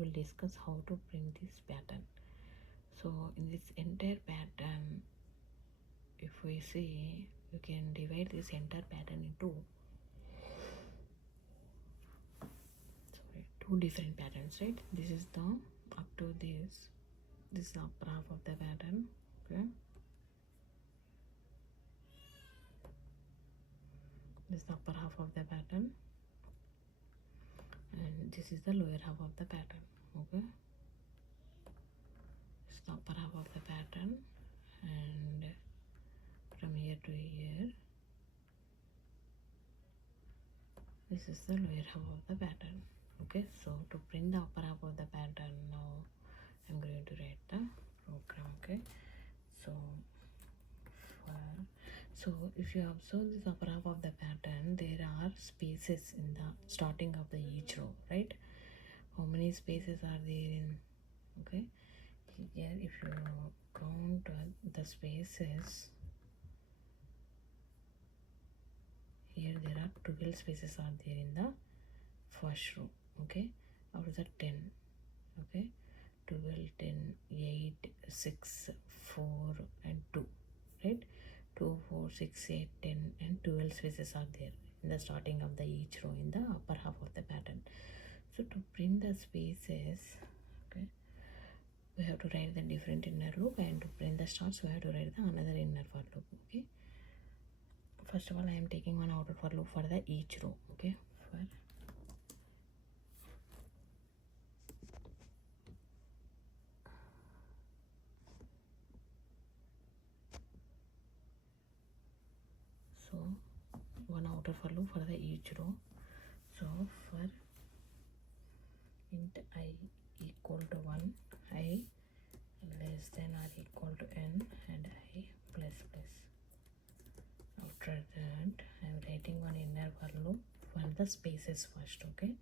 will discuss how to print this pattern. So in this entire pattern, if we see, you can divide this entire pattern into two different patterns, right? This is the up to this is the upper half of the pattern, okay? This is the upper half of the pattern, and this is the lower half of the pattern, okay? This is the upper half of the pattern, and from here to here, this is the lower half of the pattern, okay? So to print the upper half of the pattern, now I'm going to write the program, okay? So if you observe this upper half of the pattern, there are spaces in the starting of the each row, right? How many spaces are there in, okay? Here if you count the spaces, here there are 12 spaces are there in the first row, okay? After that 10, okay? 12, 10, 8, 6, 4 and 2, right? 2, 4, 6, 8, 10 and 12 spaces are there in the starting of the each row in the upper half of the pattern. So to print the spaces, okay, we have to write the different inner loop, and to print the starts we have to write the another inner for loop, okay? First of all, I am taking one outer for loop for the each row, okay? So one outer for loop for the each row. So for int I equal to 1, I less than or equal to n, and I plus plus. After that, I am writing one inner for loop for the spaces first, okay?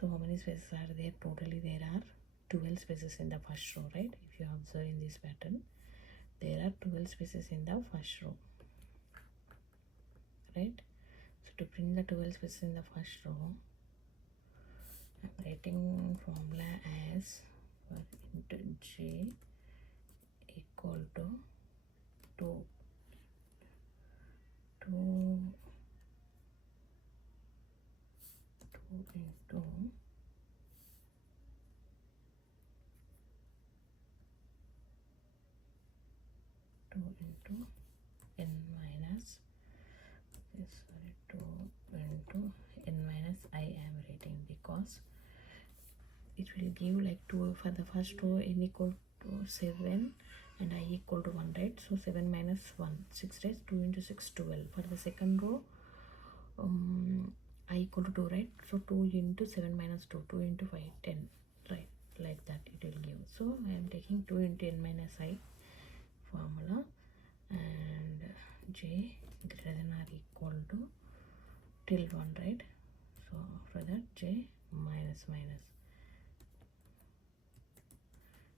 So how many spaces are there? Totally there are 12 spaces in the first row, right? If you observe in this pattern, there are 12 spaces in the first row, right? So to print the 12 spaces in the first row, I'm writing formula as for int j equal to 2 into n minus 2 into n minus I am writing, because it will give like 2 for the first row, n equal to 7 and I equal to 1, right? So 7 minus 1, 6, right? 2 into 6, 12. For the second row, I equal to 2, right? So 2 into 7 minus 2, 2 into 5, 10, right? Like that it will give. So I am taking 2 into n minus I formula, and j greater than or equal to till 1, right? So after that j minus minus,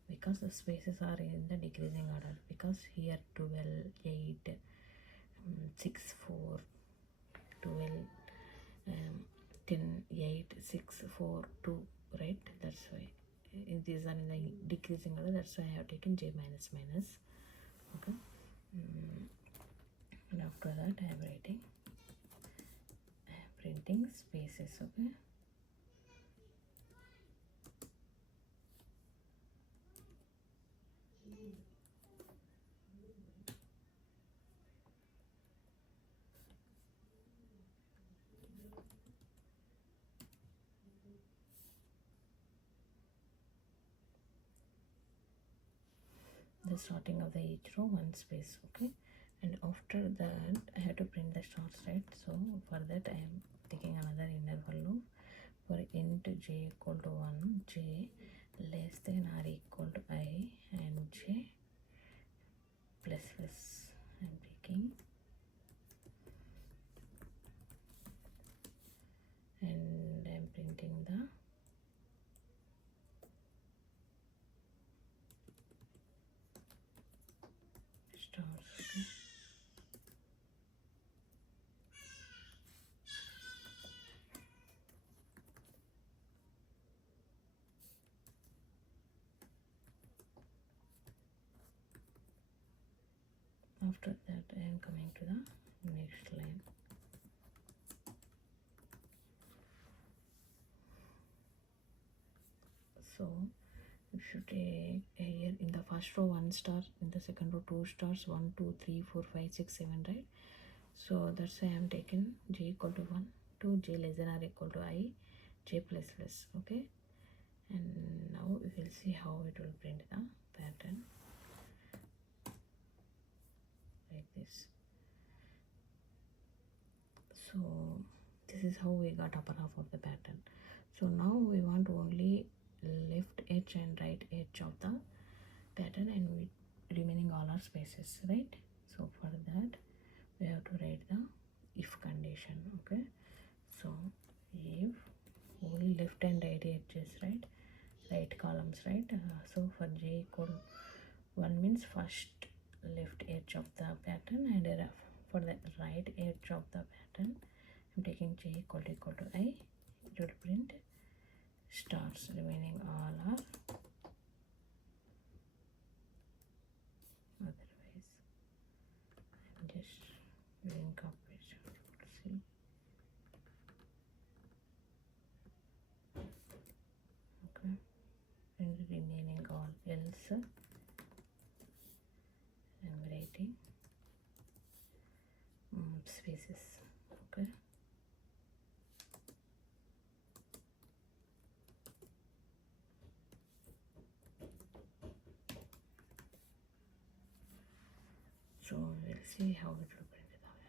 because the spaces are in the decreasing order, because here 12, 8, 6, 4, 12, 10, 8, 6, 4, 2, right? That's why these are in the decreasing order. That's why I have taken j minus minus, okay? And after that I am writing, I am printing spaces, okay? The starting of the each row, one space, okay? And after that I have to print the starts, right? So for that I am taking another inner for loop for int j equal to 1, j less than or equal to I, and j plus plus. I am taking, and I am printing the stars, okay? After that I am coming to the next line. So you should take here in the first row 1 star, in the second row 2 stars, 1 2 3 4 5 6 7, right? So that's why I am taken j equal to 1 to j less than or equal to I, j plus plus. Okay, and now we will see how it will print the pattern like this. So this is how we got upper half of the pattern. So now we want only left edge and right edge of the pattern, and we remaining all our spaces, right? So for that we have to write the if condition. Okay, so if only left and right edges, right columns, right? So for j equal 1 means first left edge of the pattern, and for the right edge of the pattern I'm taking j equal to I. It will print stars. Remaining all are otherwise. I'm just doing copy. See, okay, and remaining all else I'm writing spaces. Okay, so we'll see how it will print it out.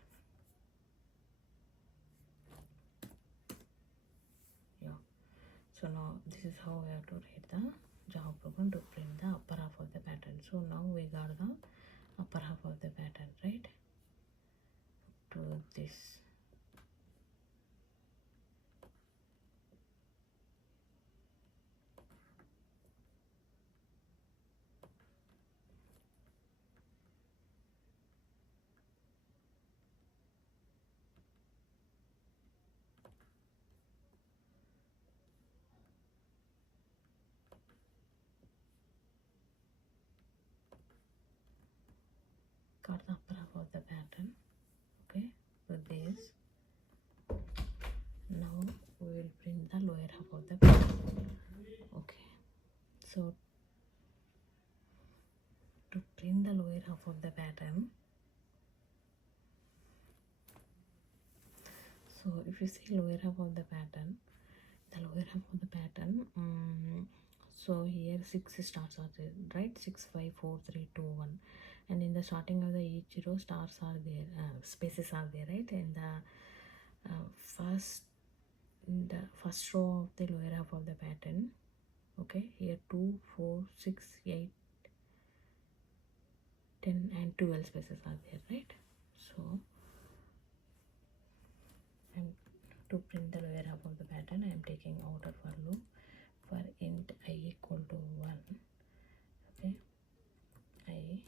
Yeah, so now this is how we have to write the Java program to print the upper half of the pattern. So now we got the upper half of the pattern, right? To this. Got the upper half of the pattern. Okay, so this. Now we will print the lower half of the pattern. Okay, so to print the lower half of the pattern, so if you see lower half of the pattern, so here 6 stars are there, right? 6 5 4 3 2 1, and in the starting of the each row stars are there, spaces are there, right? In the first row of the lower half of the pattern. Okay, here 2 4 6 8 10 and 12 spaces are there, right? So I'm to print the lower half of the pattern, I am taking outer for loop for int I equal to 1. Okay, I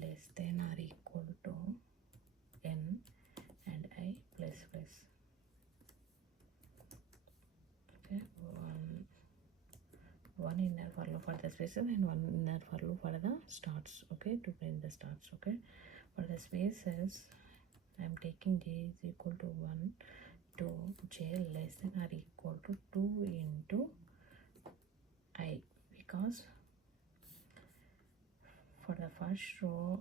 less than or equal to n and I plus plus. Okay, one inner for loop for the spaces and one inner for loop for the starts. Okay, to print the starts. Okay, for the spaces I am taking j is equal to 1 to j less than or equal to 2 into I, because for the first row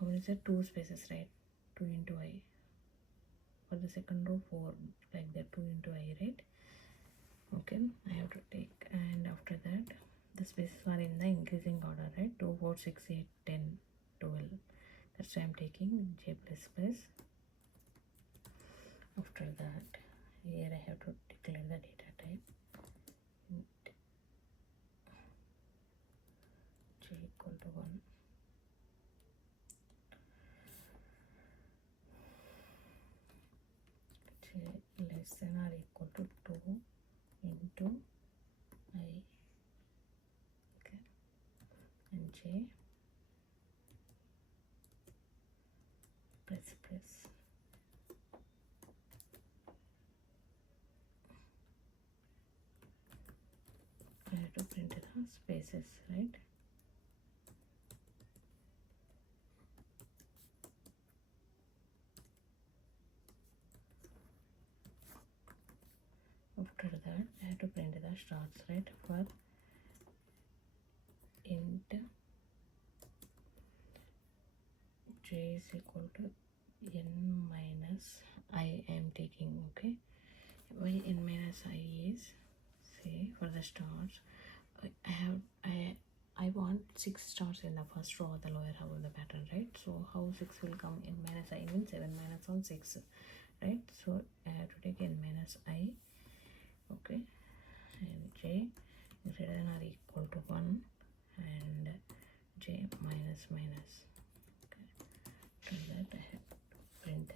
how is it 2 spaces, right? 2 into I. For the second row 4, like that, 2 into I, right? Okay, I have to take, and after that the spaces are in the increasing order, right? 2 4 6 8 10 12. That's why I'm taking j plus plus. After that here I have to declare the data type j equal to 1. J less than or equal to 2 into I. Okay, and j plus plus. I have to print the spaces, right? After that I have to print the stars, right? For int j is equal to n minus I am taking, okay? Why n minus I is, say for the stars, I want 6 stars in the first row or the lower half of the pattern, right? So how 6 will come? N minus I means 7 minus 1 6, right? So I have to take n minus I, okay, and j greater than or equal to 1 and j minus minus, okay. So that I have to print the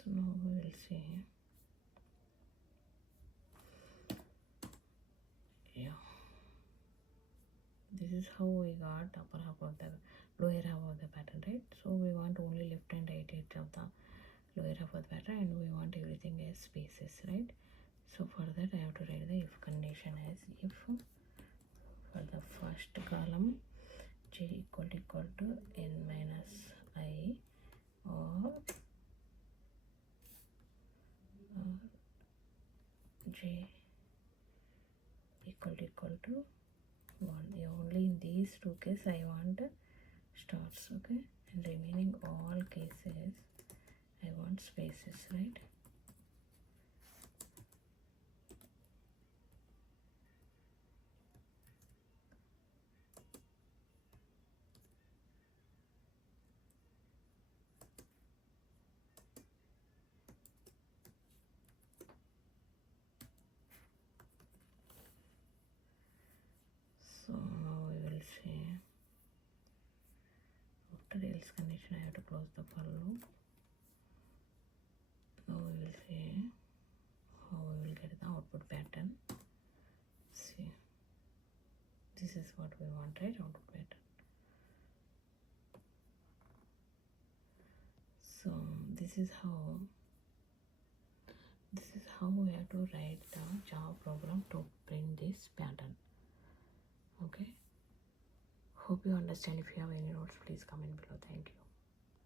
so now we will see, yeah, this is how we got upper half of the lower half of the pattern, right? So we want only left and right edge of the lower half of the pattern and we want everything as spaces, right? So for that I have to write the if condition as if for the first column j equal to n minus I or j equal to 1. Only in these two cases I want stars, okay, and remaining all cases I want spaces, right? So now we will see, after else condition I have to close the for loop. Now we will see how we will get the output pattern. See, this is what we want, right? Output pattern. So this is how we have to write the Java program to print this pattern, okay. Hope you understand. If you have any notes, please comment below. Thank you.